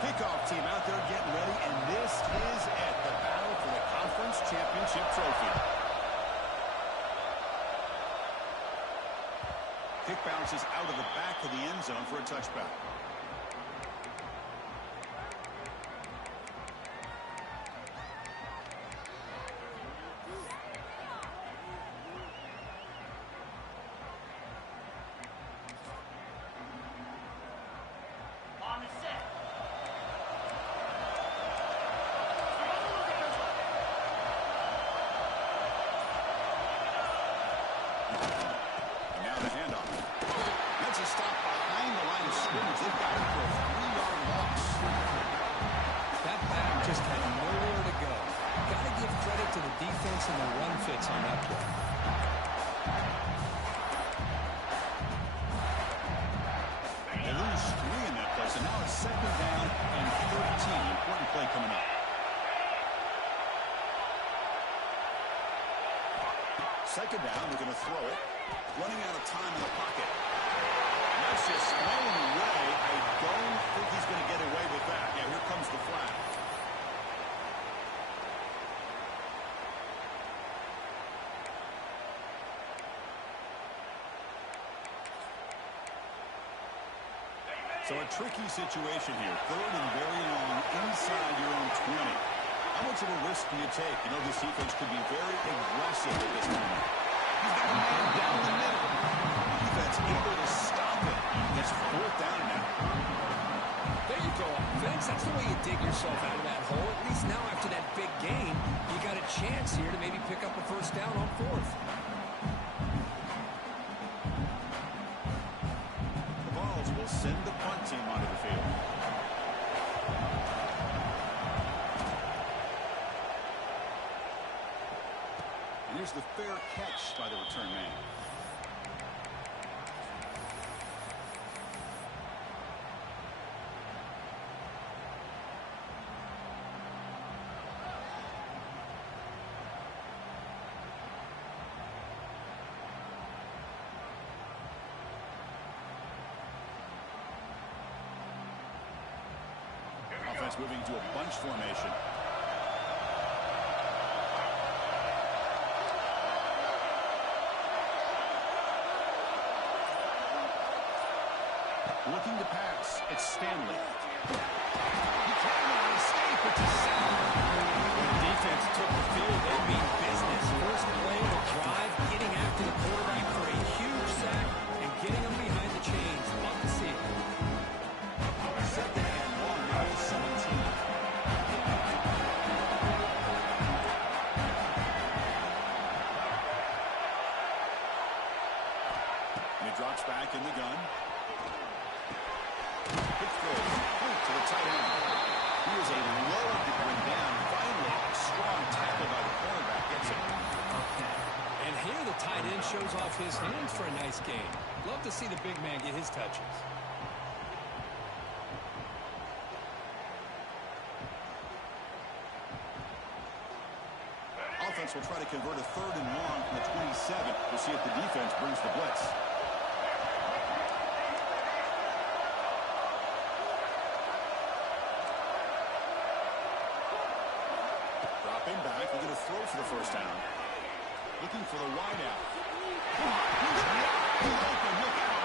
Kickoff team out there getting ready, and this is it, the battle for the conference championship trophy. Kick bounces out of the back of the end zone for a touchback. Second down, they're going to throw it. Running out of time in the pocket. And that's just thrown away. I don't think he's going to get away with that. Yeah, here comes the flag. So a tricky situation here. Third and very long inside your own 20. How much of a risk do you take? You know, this defense could be very aggressive at this moment. He's got a man down the middle. Defense able to stop it. It's fourth down now. There you go, offense. That's the way you dig yourself out of that hole. At least now after that big gain, you got a chance here to maybe pick up a first down on fourth. The Vols will send the punt team onto the field. Here's the fair catch by the return man. Offense moving to a bunch formation. Looking to pass. It's Stanley. He cannot escape. It's a sack. When the defense took the field, they mean business. First play of the drive, getting after the quarterback for a huge sack and getting him behind the chains. Love to see it. Second and one, now 17. And he drops back in the gun. To the tight end. He is a load to bring down. Finally, a strong tackle by the cornerback gets him. And here the tight end shows off his hands for a nice game. Love to see the big man get his touches. Offense will try to convert a third and long from the 27. We'll see if the defense brings the blitz. Back. We're going to throw for the first down. Looking for the wide out. He's open. Look out.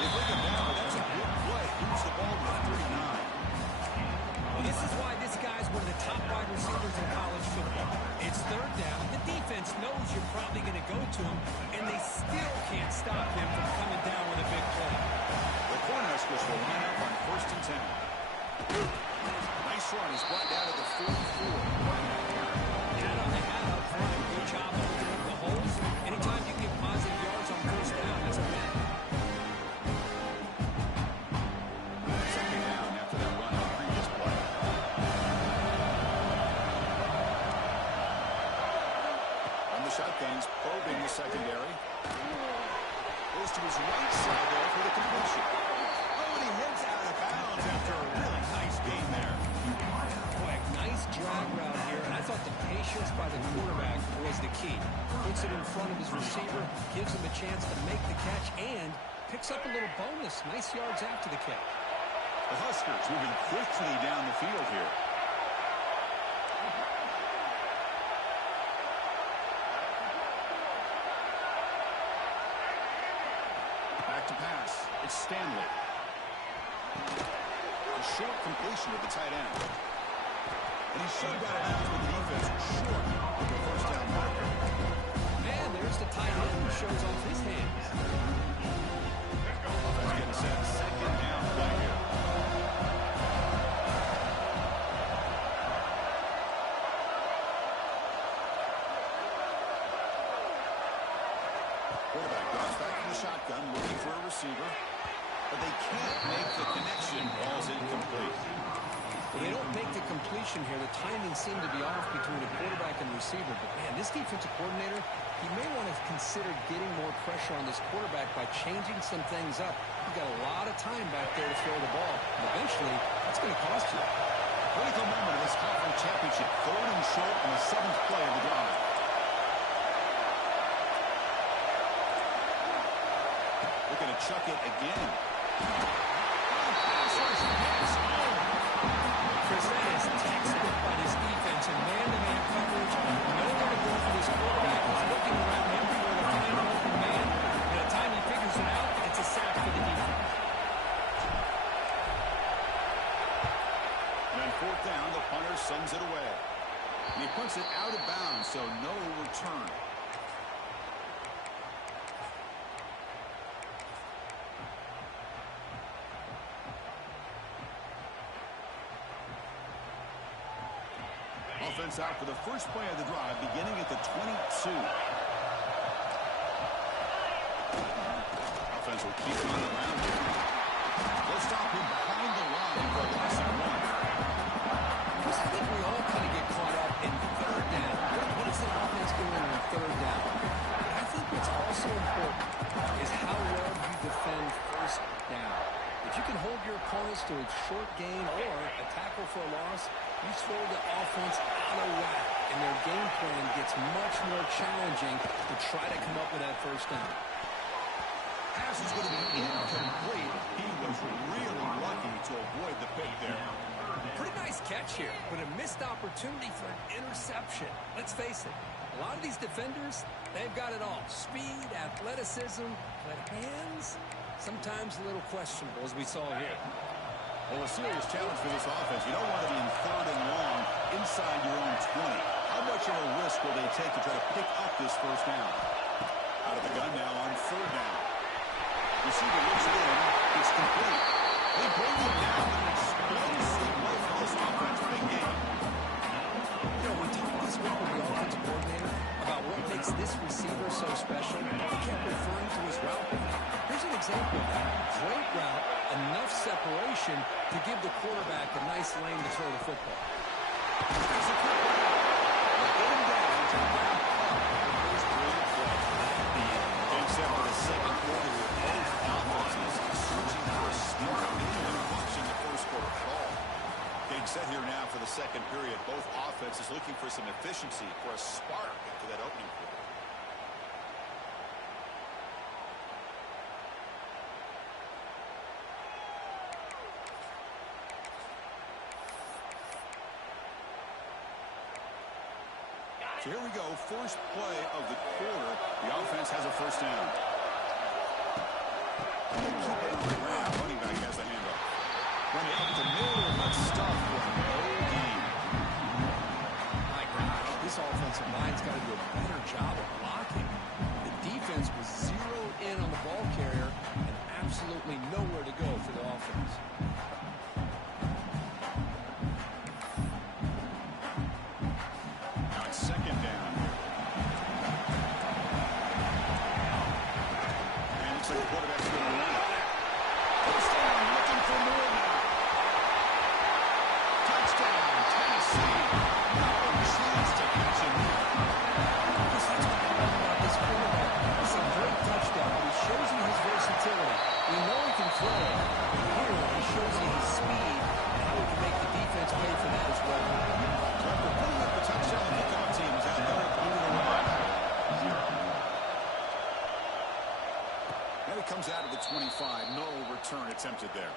They bring him down. That's a good play. Moves the ball to 39. Well, this is why this guy's one of the top wide receivers in college football. It's third down. The defense knows you're probably going to go to him, and they still can't stop him from coming down with a big play. The Cornhuskers will line up on first and 10. Nice run. He's brought down to the 44. Good job opening up the holes. Anytime you get positive yards on first down, that's a win. Second down after that run on the previous play. On the shotguns, probing the secondary. Goes to his right side there for the completion. Oh, and he heads out of bounds after a really nice gain there. Quick, nice drag route here, and I thought the patience by the quarterback was the key. Puts it in front of his receiver, gives him a chance to make the catch, and picks up a little bonus. Nice yards after the catch. The Huskers moving quickly down the field here. Back to pass. It's Stanley. A short completion to the tight end. And he shoved out of bounds with the defense short of the first down marker. And there's the tight end who shows off his hands. Offense getting set. Second down play here. Quarterback drops back in the shotgun, looking for a receiver. But they can't make the connection. Ball's incomplete. When they don't make the completion here, the timing seemed to be off between the quarterback and receiver. But, man, this defensive coordinator, he may want to consider getting more pressure on this quarterback by changing some things up. He's got a lot of time back there to throw the ball. And eventually, that's going to cost you. Critical moment of this conference championship. 3rd and short on the 7th play of the drive. Looking to chuck it again. Chris, that is textbook by this defense and man-to-man coverage. Nowhere to go for this quarterback. He's looking around everywhere to find an open man. By the time he figures it out, it's a sack for the defense. And on 4th down, the punter sends it away. And he puts it out of bounds, so no return. Offense out for the first play of the drive, beginning at the 22. Offense will keep him on the ground. They'll stop him behind the line for a loss of 1. Because I think we all kind of get caught up in 3rd down. What is the offense doing on 3rd down? But I think what's also important is how well you defend 1st down. If you can hold your opponents to a short gain or a tackle for a loss, you throw the offense out of whack, and their game plan gets much more challenging to try to come up with that 1st down. Pass is going to be incomplete. He was really lucky to avoid the pick there. Pretty nice catch here, but a missed opportunity for an interception. Let's face it, a lot of these defenders, they've got it all. Speed, athleticism, but hands, sometimes a little questionable, as we saw here. Well, a serious challenge for this offense. You don't want to be in 3rd and long inside your own 20. How much of a risk will they take to try to pick up this 1st down? Out of the gun now on 3rd down. Receiver looks it in. It's complete. They bring it down an explosive play for this offense. Big game. You know, we talked this week with the offensive coordinator about what makes this receiver so special. He kept referring to his route running. Here's an example of that. Great route, enough separation to give the quarterback a nice lane to throw the football. That's a quick one. They get him down to wrap up the first period of play. Getting set for the 2nd quarter with both offenses searching for a spark and watching the 1st quarter ball. Getting set here now for the 2nd period. Both offenses looking for some efficiency, for a spark into that opening quarter. So here we go, first play of the quarter. The offense has a 1st down. And they keep it on the ground. Running back has the handoff. Running up the middle, but stuff for no gain. My gosh, this offensive line's got to do a better job of blocking. The defense was zeroed in on the ball carrier and absolutely nowhere to go for the offense. Now it's 2nd down. And it's like the quarterback's going to run it. 1st down, looking for more now. Touchdown, Tennessee. No chance to catch him here. That's what I love about this quarterback. It's a great touchdown, but he shows you his versatility. We know he can throw it, but here he shows you his speed and how he can make the defense pay for that as well. So after putting up the touchdown, the kickoff team is out there moving away. And it comes out of the 25. No return attempted there.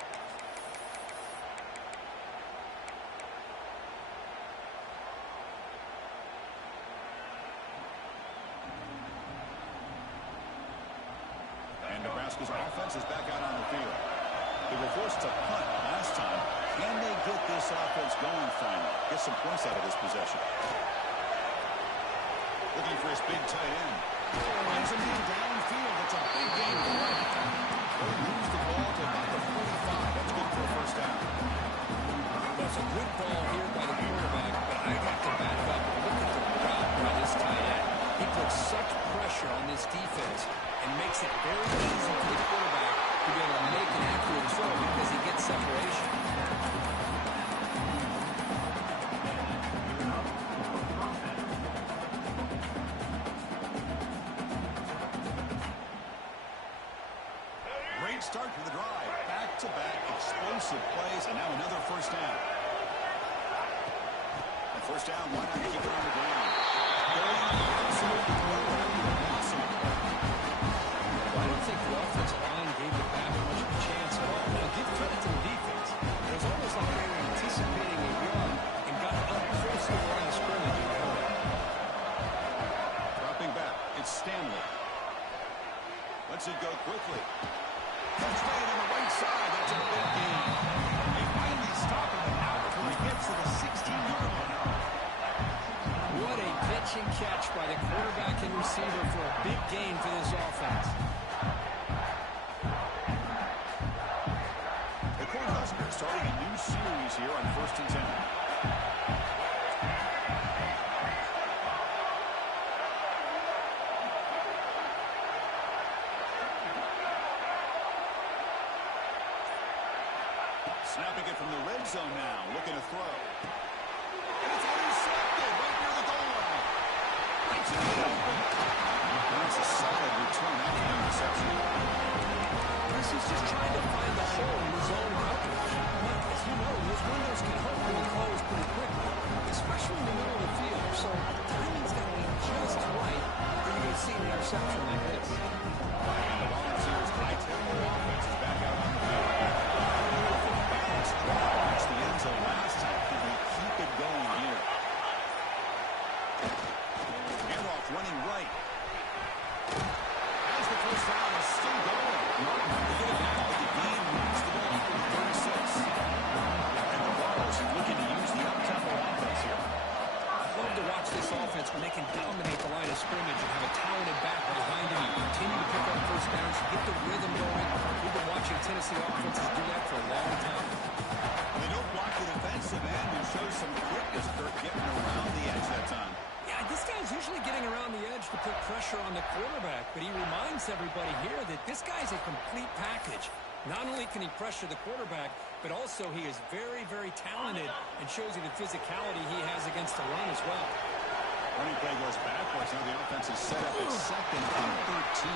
field. They were forced to punt last time. Can they get this offense going finally? Get some points out of this possession. Looking for his big tight end. Finds a man downfield. It's a big game for him. They'll lose the ball to about the 45. That's good for a first down. That's a good ball here by the quarterback, but I'd have to back up and look at the route by this tight end. He puts such pressure on this defense and makes it very easy for the quarterback to be able to make an accurate throw because he gets separation. Great start to the drive. Back-to-back explosive plays, and now another first down. And first down, why not keep it on the ground? Going absolutely nowhere. Awesome. Well, I don't think the offensive line gave the back much of a chance at all. Now, give credit to the defense. It was almost like they were anticipating a run and got up close to the line of scrimmage and held it. Dropping back, it's Stanley. Lets it go quickly. Touchdown on the right side. That's a big gain. They finally stop him out before he gets to the 16-yard line. What a pitch and catch by the quarterback and receiver for a big gain for this offense. The Cornhuskers starting a new series here on 1st and 10. Snapping it from the red zone now, looking to throw. And it's intercepted right near the goal line. Breaks it open. That's a solid return after the interception. This is just trying to find the hole in the zone coverage. But as you know, those windows can hopefully close pretty quickly, especially in the middle of the field. So the timing's got to be just right for you to see an interception like this. And the Volunteers' high-tempo offense is back out on the field. Reached the end zone last time. Can they keep it going here? Handoff running right. As the first down is still going. Martin to get it now. The game moves the ball for 36. And the Vols looking to use the up-tempo offense here. I love to watch this offense when they can dominate the line of scrimmage and have a talented back behind them. You continue to pick up first downs, you get the rhythm going. We've been watching Tennessee offenses do that for a long time. They don't block the defensive end and show some quickness, Kirk, getting around the edge that time. Yeah, this guy's usually getting around the edge to put pressure on the quarterback, but he reminds everybody here that this guy's a complete package. Not only can he pressure the quarterback, but also he is very, very talented and shows you the physicality he has against the run as well. Running play goes backwards. Now the offense is set up at 2nd and 13.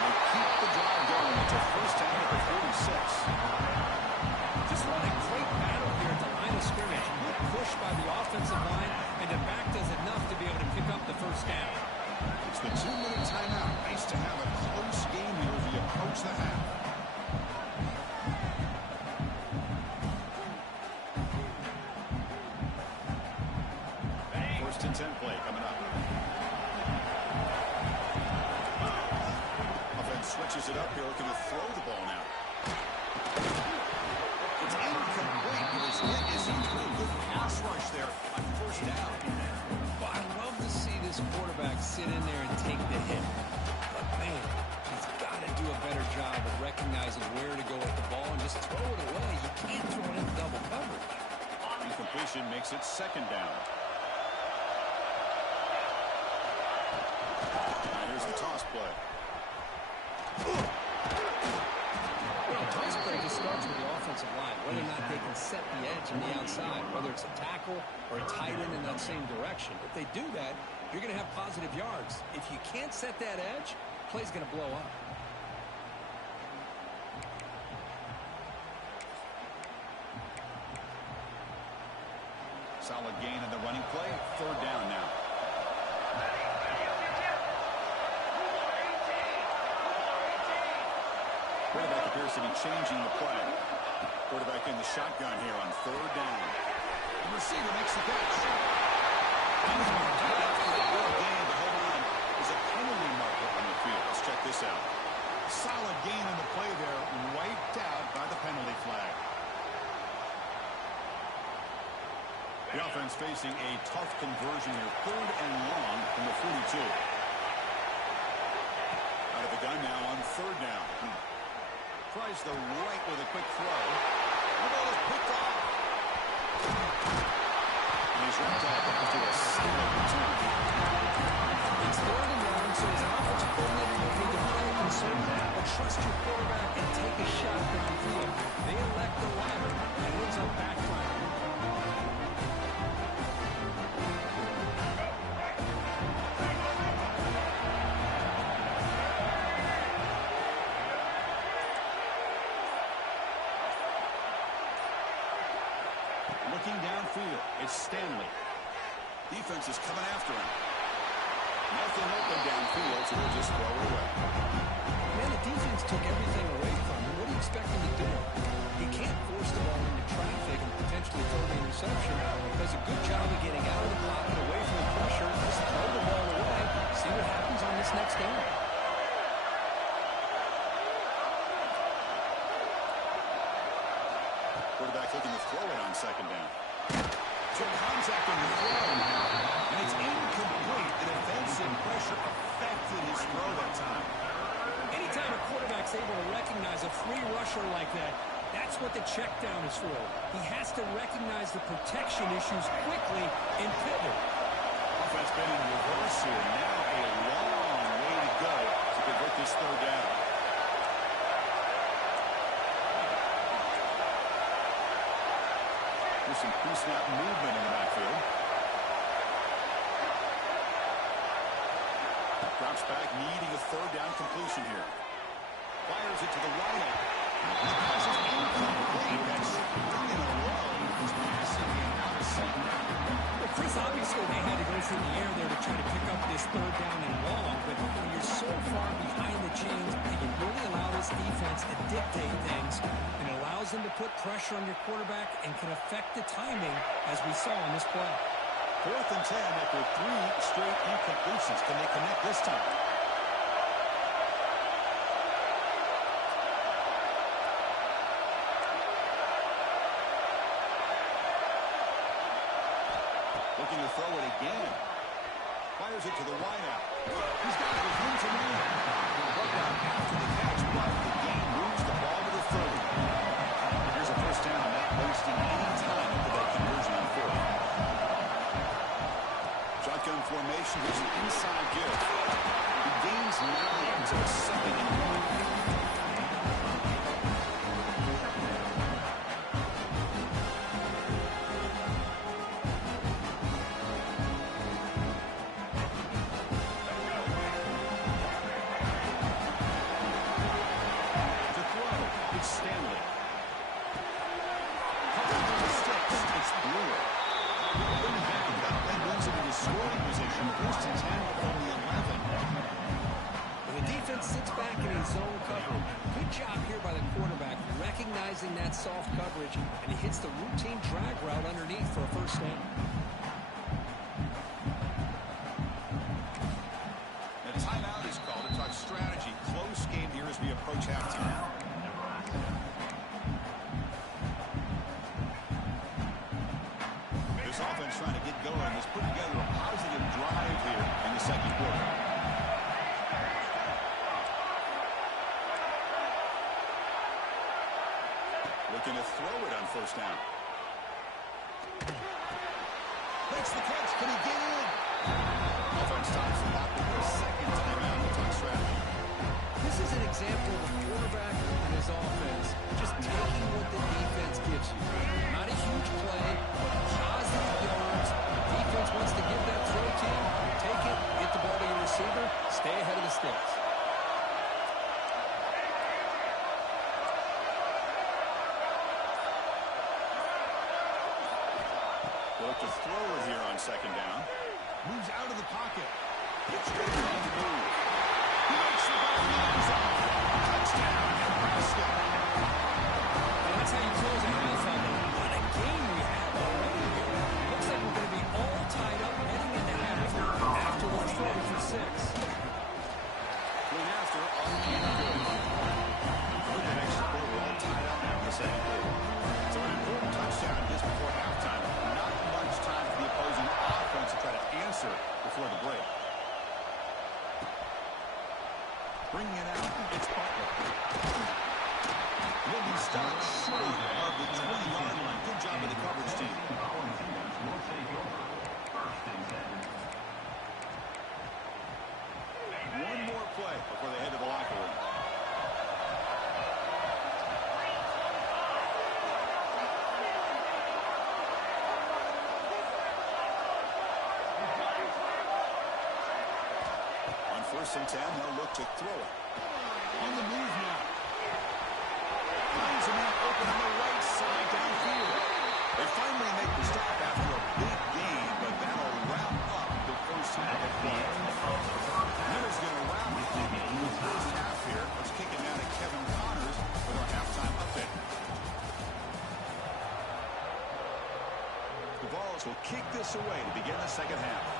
They keep the drive going. It's a first down at the 46. Just run a great battle here at the line of scrimmage. Good push by the offensive line, and the back does enough to be able to pick up the first down. It's the 2-minute timeout. Nice to have a close game here as we approach the half. First and 10 play coming up. Offense switches it up here, looking to throw the ball now. It's incomplete, but his hit isn't through. Good pass rush there on first down. Well, I love to see this quarterback sit in there and take the hit. But, man, he's got to do a better job of recognizing where to go with the ball and just throw it away. You can't throw it in double coverage. Incompletion makes it 2nd down. Now here's the toss play. Well, toss play just starts with the offensive line, whether or not they can set the edge on the outside, whether it's a tackle or a tight end in that same direction. If they do that, you're going to have positive yards. If you can't set that edge, play's going to blow up. Solid gain in the running play. 3rd down now. Quarterback appears to be changing the play. Quarterback in the shotgun here on 3rd down. The receiver makes the catch. He's marked after a good game to hold on. There's a penalty marker on the field. Let's check this out. Solid gain on the play there, wiped out by the penalty flag. The offense facing a tough conversion here. 3rd and long from the 42. Out of the gun now on 3rd down. Tries the right with a quick throw. The ball is picked off. And he's right back into a single return. It's 3rd and long, so as an offensive coordinator, you need to play conservative, but trust your quarterback and take a shot downfield. They elect the latter, and it ends up backfiring. Looking downfield, it's Stanley. Defense is coming after him. Nothing open downfield, so they'll just throw it away. Man, the defense took everything away from him. What do you expect him to do? He can't force the ball into traffic and potentially throw the interception. Does a good job of getting out of the pocket, away from the pressure, just throw the ball away, see what happens on this next down. Quarterback looking to throw it on 2nd down. So contact on the throw. And it's incomplete. The defensive pressure affected his throw that time. Anytime a quarterback's able to recognize a free rusher like that, that's what the check down is for. He has to recognize the protection issues quickly and pivot. Offense been in reverse here. Now a long way to go to convert this 3rd down. There's some pre-snap movement in the backfield. Drops back, needing a 3rd down completion here. Fires it to the right. The pass is incomplete. That's 3 in a row. He's passing him out of sight. Well, Chris, obviously they had to go through the air there to try to pick up this 3rd down and long, but when you're so far behind the chains, you can really allow this defense to dictate things, and it allows them to put pressure on your quarterback and can affect the timing, as we saw on this play. 4th and 10 after 3 straight incompletions. Can they connect this time? Looking to throw it again. Fires it to the wideout. He's got it with room to move. Brought down after the catch, but the game moves the ball to the 30. Here's a 1st down, not wasting any time after that conversion on 4th. Shotgun formation, here's an inside give. He gains 9 to 2nd and 1. That soft coverage, and he hits the routine drag route underneath for a 1st down. The timeout is called to talk strategy. Close game here as we approach halftime. This offense trying to get going. Has put together a positive drive here in the 2nd quarter. Looking to throw it on 1st down. Makes the catch. Can he get in? Offense stops the clock with their 2nd timeout to talk strategy. This is an example of a quarterback and his offense just taking what the defense gives you. Not a huge play, but positive yards. Defense wants to give that throw to you. Take it, get the ball to your receiver, stay ahead of the sticks. Look to throw it here on 2nd down. Moves out of the pocket. Gets ready on the move. He makes the ball hands off. Touchdown, Nebraska. And that's how you close a half on it. What a game we have already here. Looks like we're going to be all tied up heading into half after we're 4 for 6. Going after on the end. first and 10, they'll look to throw it. On the move now. Finds a man open on the right side downfield. They finally make the stop after a big gain, but that'll wrap up the first half of play. That is going to wrap up the first half here. Let's kick it now to Kevin Connors with our halftime update. The Vols will kick this away to begin the second half.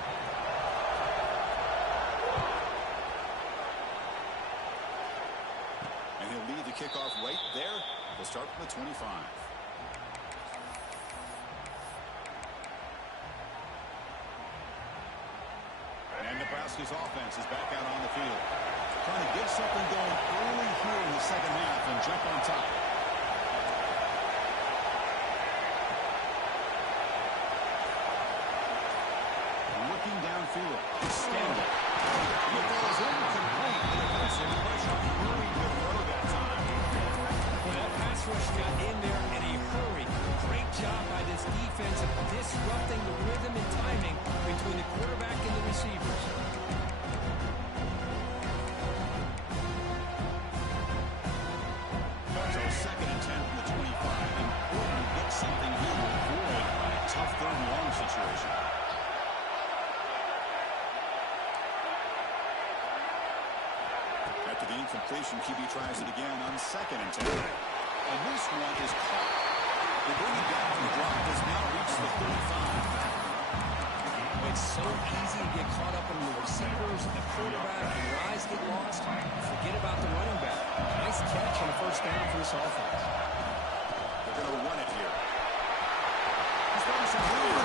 And he'll lead the kickoff right there. We'll start from the 25. And Nebraska's offense is back out on the field. Trying to get something going early here in the second half and jump on top. Looking downfield. Stanley. The ball is incomplete. The defensive pressure hurried to throw that time. Well, that pass rush got in there in a hurry. Great job by this defense of disrupting the rhythm and timing between the quarterback and the receivers. So second and 10 from the 25. Important to get something here to avoid a tough third and long situation. After the incompletion, QB tries it again on second and 10. And this one is caught. They bring it down. The drop does now reach the 35. It's so easy to get caught up in the receivers, the quarterback, and your eyes get lost. Forget about the running back. Nice catch and a first down for this offense. They're going to run it here. He's running some room.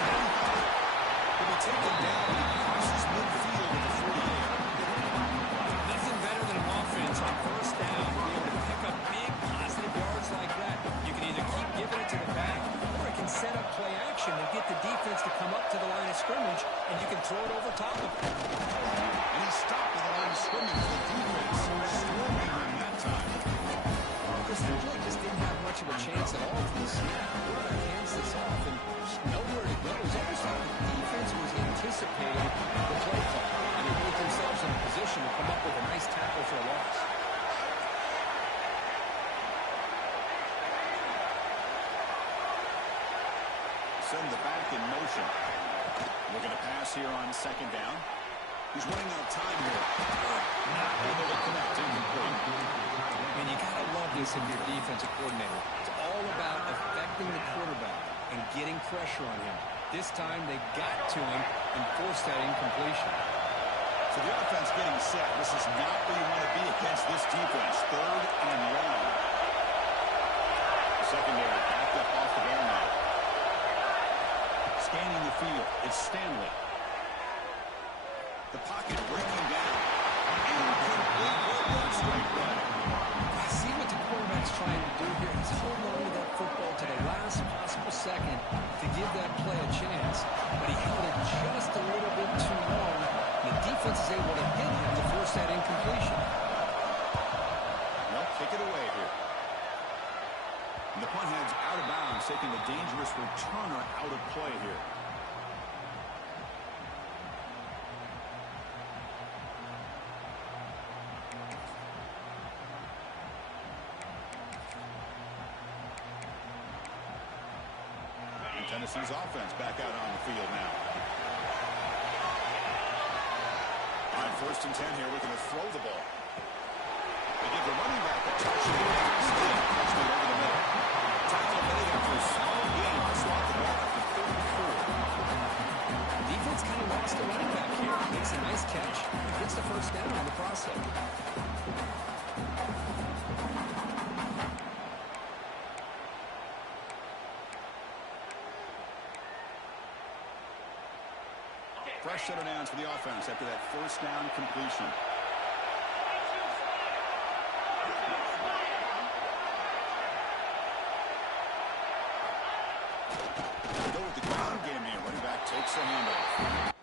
He'll be taken down and he crosses midfield at the 48. Nothing better than an offense on first down to be able to pick up big positive yards like that. You can either keep giving it to the back, or it can set up play action and get the defense to come up to the line of scrimmage, and you can throw it over top of it. And he stopped at the line of scrimmage. The defense swarming him that time. Chris, they really just didn't have much of a chance at all for the snap. Quarterback hands this off, and just nowhere to go. It's almost like the defense was anticipating the play call, and they put themselves in a position to come up with a nice tackle for a loss. Send the back in motion. Looking to pass here on second down. He's running out of time here. Not able to connect. Incomplete. And you got to love this if you're a defensive coordinator. It's all about affecting the quarterback and getting pressure on him. This time they got to him and forced that incompletion. So the offense getting set. This is not where you want to be against this defense. Third and long. Secondary backed up off the ball now. Scanning the field. It's Stanley. The pocket breaking down. Incomplete. Well, straight right. I see what the quarterback's trying to do here. He's holding on to that football to the last possible second to give that play a chance. But he held it just a little bit too long. The defense is able to hit him to force that incompletion. Well, kick it away here. And the punt heads out of bounds, taking the dangerous returner out of play here. And Tennessee's offense back out on the field now. On first and 10 here, looking to throw the ball. They give the running back a touchdown. Touchdown over the middle. Tackle made after a solid game to swat the ball after 34. Defense kind of lost the running back here. Makes a nice catch. Gets the first down in the process. Fresh set of downs for the offense after that first down completion. Go with the ground game here. Running back takes the handoff.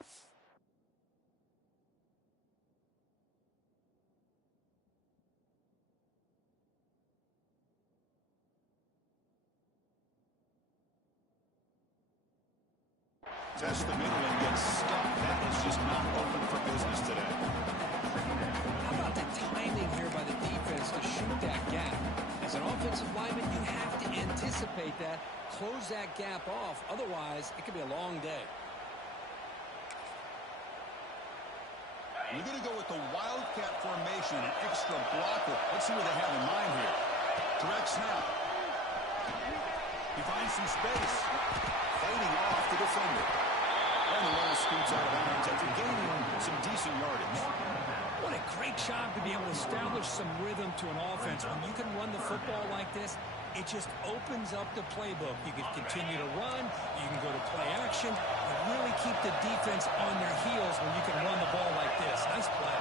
Test the middle and gets stuck. That is just not open for business today. about the timing here by the defense to shoot that gap. As an offensive lineman, you have to anticipate that, close that gap off. Otherwise, it could be a long day. You're going to go with the Wildcat formation, an extra blocker. Let's see what they have in mind here. Direct snap. He finds some space. Fighting off the defender. And the runner scoots out of bounds after gaining some decent yardage. What a great job to be able to establish some rhythm to an offense. When you can run the football like this, it just opens up the playbook. You can continue to run. You can go to play action. And really keep the defense on their heels when you can run the ball like this. Nice play.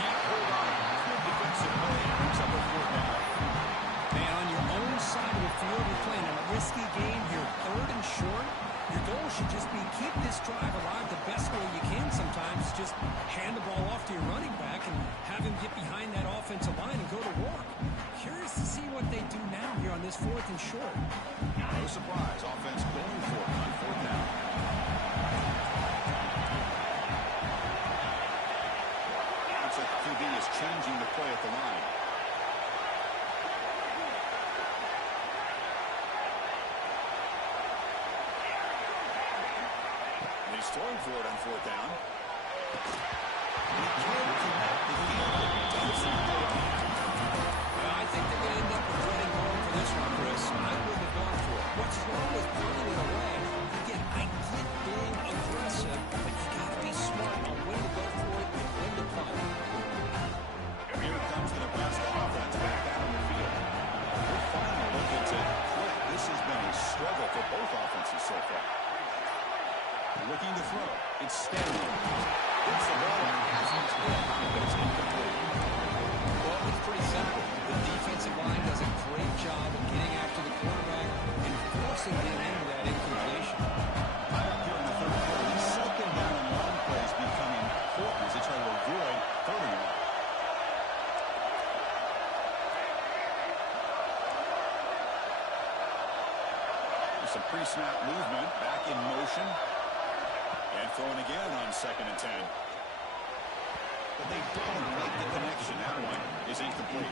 Can't hold on. Good defensive play. Brings up a 4th down. Man, on your own side of the field, you're playing a risky game here. 3rd and short. Your goal should just be keep this drive alive the best way you can sometimes. Just hand the ball off to your running back and have him get behind that offensive line and go to work. Curious to see what they do now here on this 4th and short. No surprise. Offense going for it on 4th down. Looks like the QB is changing the play at the line. He's throwing for it on 4th down. And he can't connect the field. Well, I think they're going to end up regretting going for this one, Chris. I wouldn't have gone for it. What's wrong with pulling it away? Again, I get being aggressive, but you got to be smart on when to go for it and when to punt. Here comes the Nebraska offense back out on the field. We're finally looking to quit. This has been a struggle for both offenses so far. Looking to throw. It's Stanley. It's the ball on Haskins' head, but it's incomplete. Well, it's pretty simple. The defensive line does a great job of getting after the quarterback and forcing him into that incompletion. Right up here in the 3rd quarter, these 2nd down and long plays becoming important as they try to avoid 3rd and long. There's some pre-snap movement, back in motion. And throwing again on 2nd and 10. But they don't make the connection. That one is incomplete.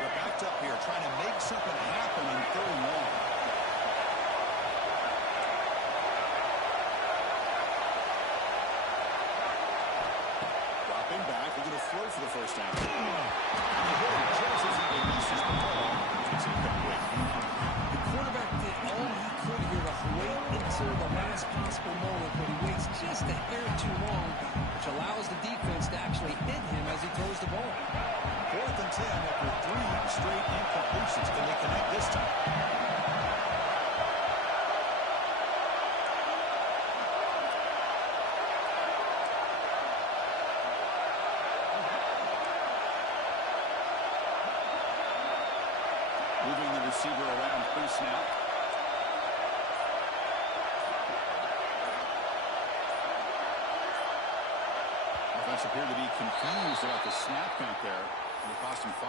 They're backed up here trying to make something happen on 3rd and long. Back, they're going to throw for the 1st down. And the hitter just as he releases the ball, it's incomplete. The quarterback did all he could here to wait until the last possible moment, but he waits just a hair too long, which allows the defense to actually hit him as he throws the ball. 4th and 10 after 3 straight incompletions. Can they connect this time? Moving the receiver around pre-snap. Offense appeared to be confused about the snap count there, and it cost him 5.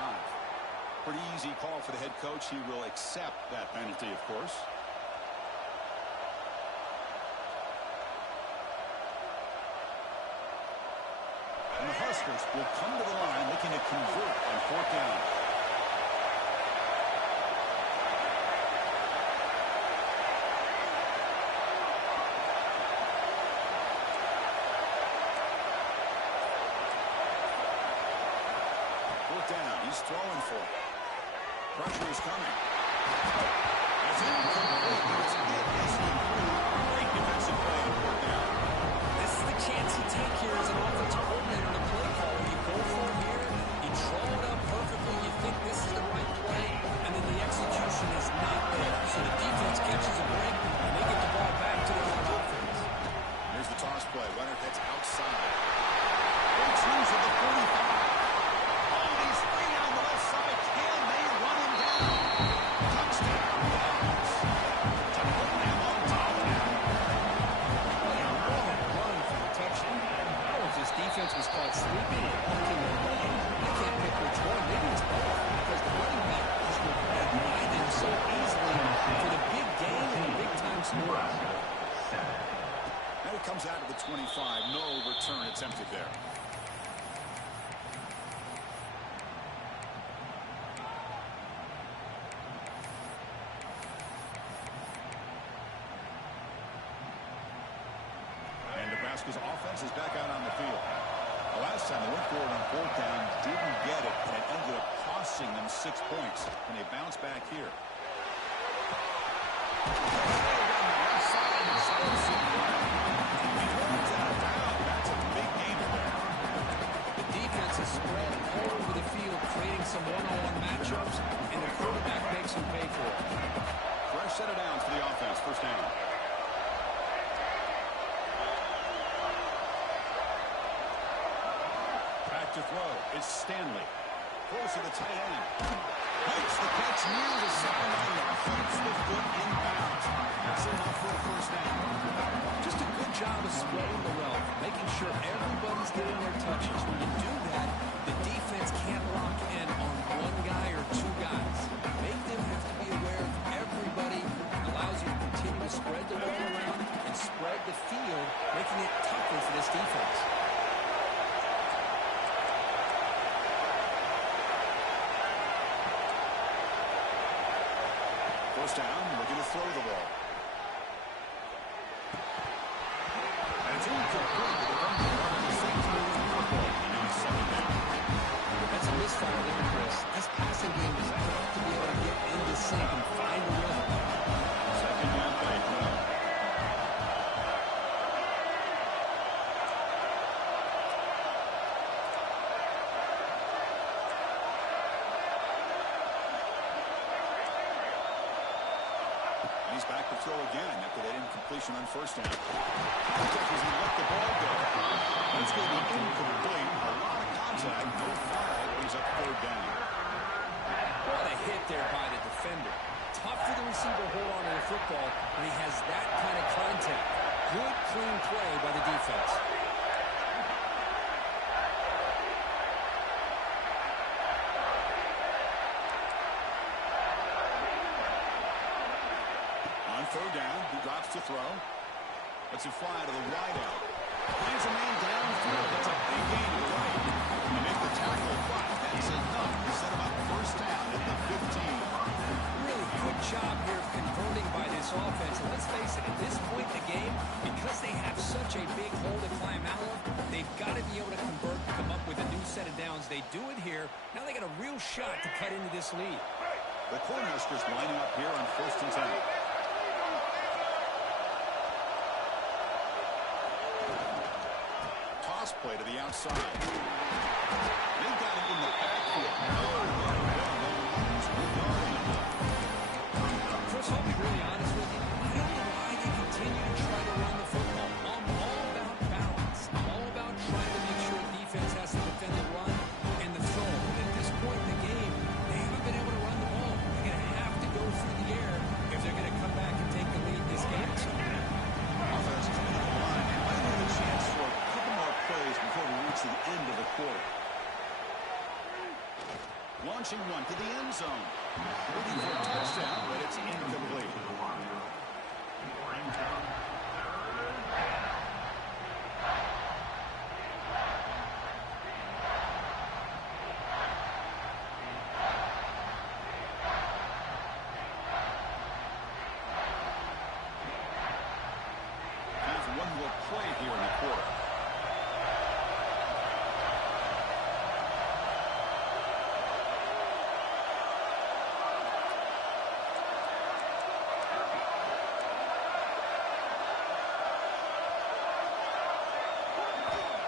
Pretty easy call for the head coach. He will accept that penalty, of course. And the Huskers will come to the line looking to convert on 4th down. He's throwing for it. Pressure is coming. That's incomplete. It's incomplete. Great defensive play on 4th down. This is the chance you take here as an offensive coordinator and a play caller. You go for it here, you draw it up perfectly, you think this is the right play, and then the execution is not there. So the defense catches a break, and they get the ball back to their own offense. Here's the toss play. Runner heads outside. Breaks loose at the 45. He's free on the left side. Can they run him down? Touchdown, Dogs. And it comes out to the 25. No return attempted there. And Nebraska's offense is back out on the field. The last time they went for it on fourth down, didn't get it, and it ended up costing them 6 points. And they bounce back here. That's a big gain there. The defense is spread all over the field, creating some one-on-one matchups, and the quarterback makes them pay for it. Fresh set of downs for the offense. First down. Back to throw. It's Stanley. Close to the tight end. Makes the catch near the sideline and keeps the foot in bounds. That's enough for a first down. Just a good job of spreading the wealth, making sure everybody's getting their touches. When you do that, the defense can't lock in on one guy or two guys. Make them have to be aware of everybody. It allows you to continue to spread the ball around and spread the field, making it tougher for this defense. First down, looking to throw the ball. And it's incomplete. That's a misfire there, Chris. This passing game is tough to be able to get into sync and find a rhythm. Second down, right. He's back to throw again after that incompletion on first down. As he let the ball go. That's going to be incomplete. A lot of contact. No flag. Brings up third down. What a hit there by the defender. Tough for the receiver to hold on to the football when he has that kind of contact. Good, clean play by the defense. Third down, he drops to throw. Lets it fly to the wide out. Finds a man downfield. That's a big gain to the right. They make the tackle, but that's enough to set him up first down at the 15. Really good job here of converting by this offense. And let's face it, at this point in the game, because they have such a big hole to climb out of, they've got to be able to convert, come up with a new set of downs. They do it here. Now they got a real shot to cut into this lead. The Cornhuskers lining up here on 1st and 10. Play to the outside. They got it in the backfield. Chris, I'll be really honest with you. I don't know why they continue to try to run the football. I'm all about balance. I'm all about trying to make sure the defense has to defend the run and the throw. But at this point in the game, they haven't been able to run the ball. They're going to have to go through the air if they're going to come back and take the lead this game. Offense is coming up the line. They might have a chance for a couple more plays before we reach the end of the quarter. Launching one to the end zone. Looking for a touchdown, but it's incomplete. Have one more play here in the quarter.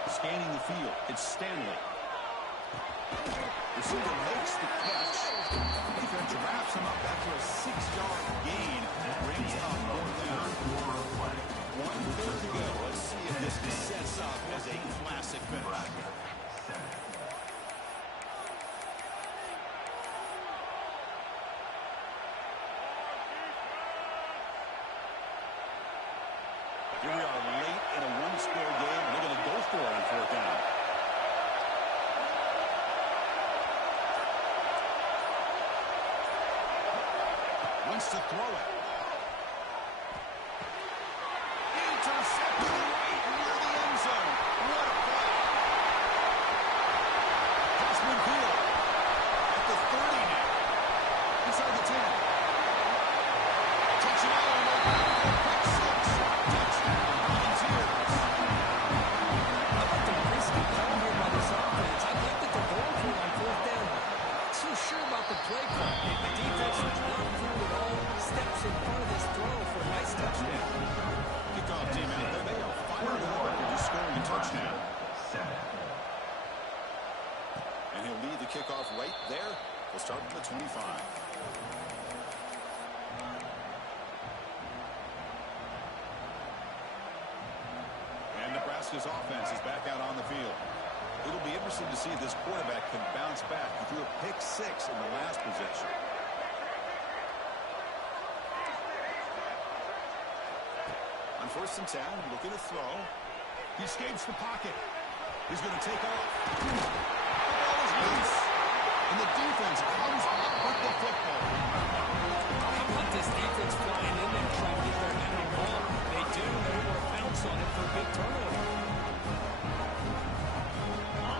Scanning the field, it's Stanley. Receiver makes the catch. Defense wraps him up after a 6-yard gain. Brings up fourth down. 1:30 to go. Let's see if this sets up as a classic finish. Here we are late in a one-score game. They're going to go for it on fourth down. Wants to throw it. Nebraska's offense is back out on the field. It'll be interesting to see if this quarterback can bounce back. He threw a pick-6 in the last possession. On 1st and 10, looking to throw. He escapes the pocket. He's going to take off. The ball is loose. And the defense comes up with the football. How about this defense flying in there trying to get their hand on the ball? They do. They will bounce on it for a big turnover.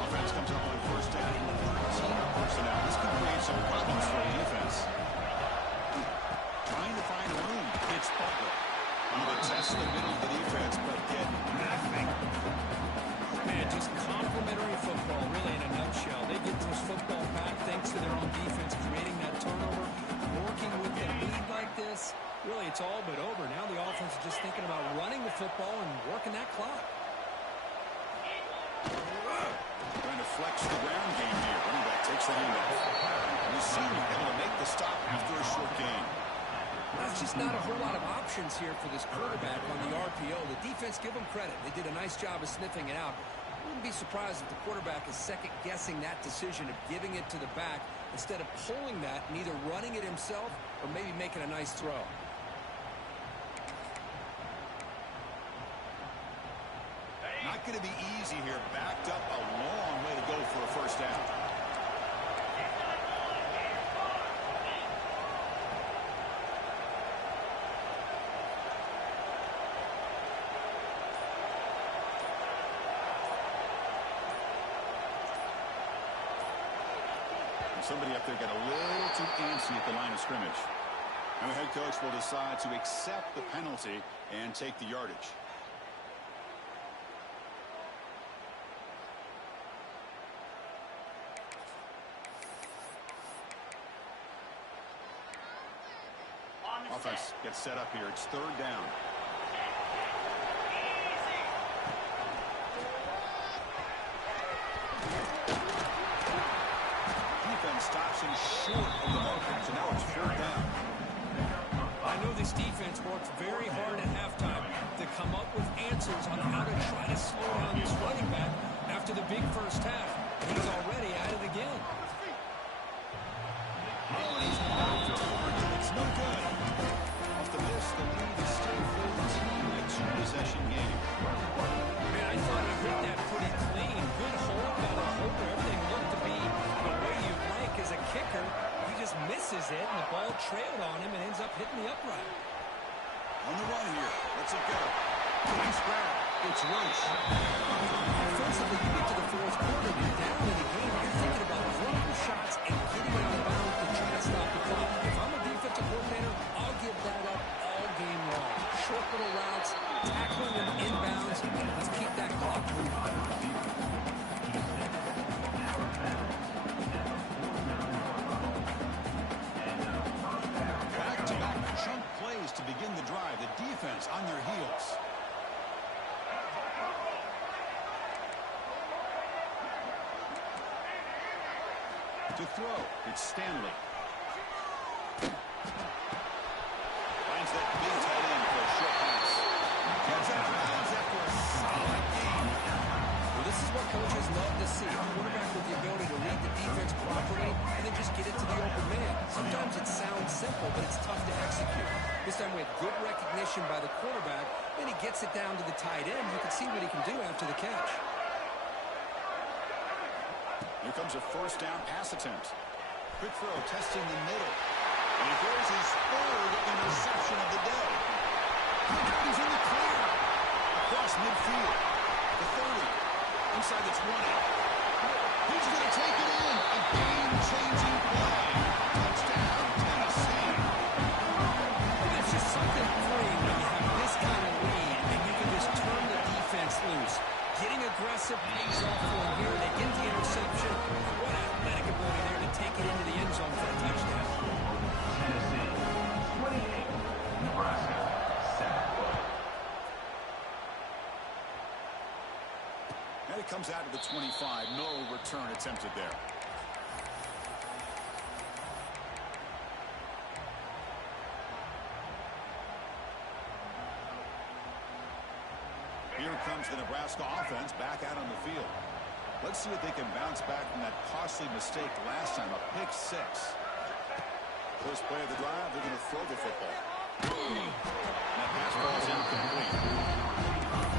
Offense comes up on 1st down. 13 personnel. This could create some problems for the defense. Trying to find room. It's Butler. The test in the middle of the defense, but get nothing. Man, just complimentary football, really, in a nutshell. They get this football back thanks to their own defense, creating that turnover, working with the lead like this. Really, it's all but over. Now the offense is just thinking about running the football and working that clock. Trying to flex the ground game here. Running back takes the handoff. We seem able to make the stop after a short gain. That's just not a whole lot of options here for this quarterback on the RPO. The defense, give them credit. They did a nice job of sniffing it out. Wouldn't be surprised if the quarterback is second-guessing that decision of giving it to the back instead of pulling that and either running it himself or maybe making a nice throw. Not going to be easy here. Backed up a long way to go for a 1st down. Somebody up there got a little too antsy at the line of scrimmage. And the head coach will decide to accept the penalty and take the yardage. Offense gets set up here. It's 3rd down. Stops him short of the marker, so now it's 4th down. I know this defense worked very hard at halftime to come up with answers on how to try to slow down this running back after the big first half. He's already at it again. Oh, he's blocked over. It's no good. Off the miss, the lead is still 14, a 2-possession game. Man, I thought he hit that pretty clean. Good hold by the holder. Everything looked to be the way you like as a kicker. He just misses it, and the ball trailed on him and ends up hitting the upright. On the run here. Let's it go. Nice grab. It's Roach. Offensively, you get to the 4th quarter, you're down in the game, you're thinking about throwing shots and getting out of bounds to try to stop the clock. If I'm a defensive coordinator, I'll give that up all game long. Short little routes, tackling them inbounds. Let's keep that clock moving. Back-to-back chunk plays to begin the drive. The defense on their heels. To throw, it's Stanley. Finds that big tight end for a short pass. Gets out of bounds after a solid game. Well, this is what coaches love to see. A quarterback with the ability to read the defense properly and then just get it to the open man. Sometimes it sounds simple, but it's tough to execute. This time we have good recognition by the quarterback, then he gets it down to the tight end. You can see what he can do after the catch. Here comes a 1st down pass attempt. Quick throw, testing the middle. And he throws his 3rd interception of the day. Look out, he's in the clear. Across midfield. The 30. Inside the 20. He's going to take it in. A game-changing play. Touchdown, Tennessee. There's just something freeing when you have this kind of lead and you can just turn the defense loose. Getting aggressive pays off for him here. They get the interception. What athletic ability there to take it into the end zone for a touchdown. Tennessee, 28. Nebraska, 7. And it comes out of the 25. No return attempted there. Here comes the Nebraska offense back out on the field. Let's see if they can bounce back from that costly mistake last time, a pick six. First play of the drive, they're going to throw the football. And that pass ball is incomplete.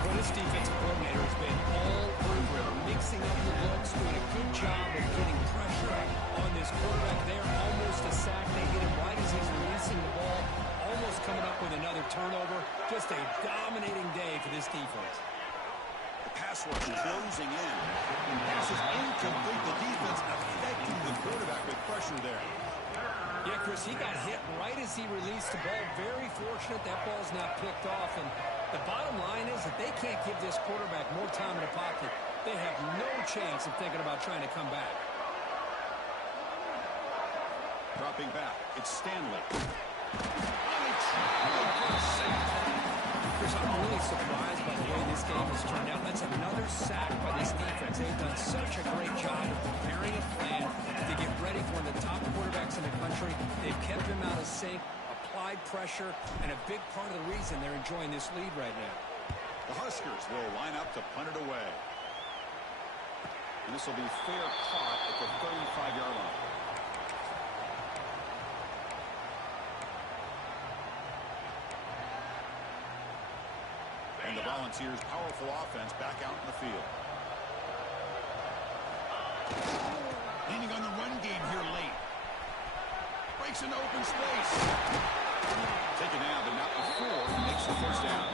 Well, this defensive coordinator has been all over it, mixing up the looks, doing a good job of getting pressure on this quarterback there. Almost a sack. They hit him right as he's releasing the ball. Almost coming up with another turnover. Just a dominating day for this defense. The pass rush closing in. Pass is incomplete. The defense affecting the quarterback with pressure there. Yeah, Chris, he got hit right as he released the ball. Very fortunate that ball's not picked off. And the bottom line is that they can't give this quarterback more time in the pocket. They have no chance of thinking about trying to come back. Dropping back, it's Stanley. Chris, I'm really surprised by the way this game has turned out. That's another sack by this defense. They've done such a great job of preparing a plan to get ready for one of the top quarterbacks in the country. They've kept him out of sync, applied pressure, and a big part of the reason they're enjoying this lead right now. The Huskers will line up to punt it away. And this will be fair caught at the 35-yard line. And the Volunteers' powerful offense back out in the field. Leaning on the run game here late. Breaks into open space. Taken out, but not before he makes the first down.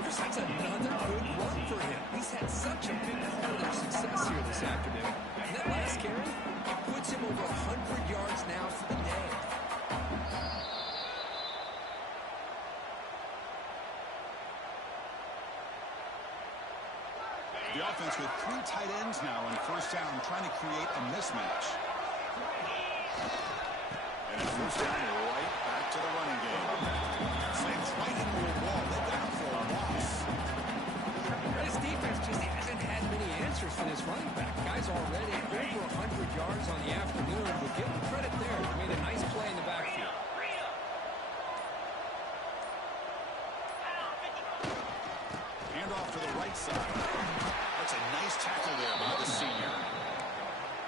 Chris, that's another good run for him. He's had such a big part of their success here this afternoon. And that last carry, it puts him over 100 yards now for the day. The offense with three tight ends now in first down, trying to create a mismatch. And it's first down right back to the running game. Slams right into a wall. They got him for a loss. This defense just hasn't had many answers for this running back. Guy's already over 100 yards on the afternoon. We'll give him credit there. He made a nice play in the backfield. Handoff to the right side. That's a nice tackle there by the senior.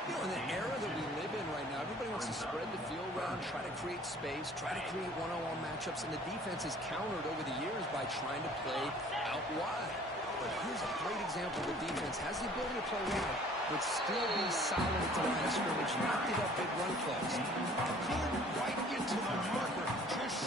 You know, in the era that we live in right now, everybody wants to spread the field around, try to create space, try to create one-on-one matchups, and the defense has countered over the years by trying to play out wide. But here's a great example of the defense has the ability to play wide, but still be solid at the line of scrimmage, not give up big run plays. Right into the marker. Just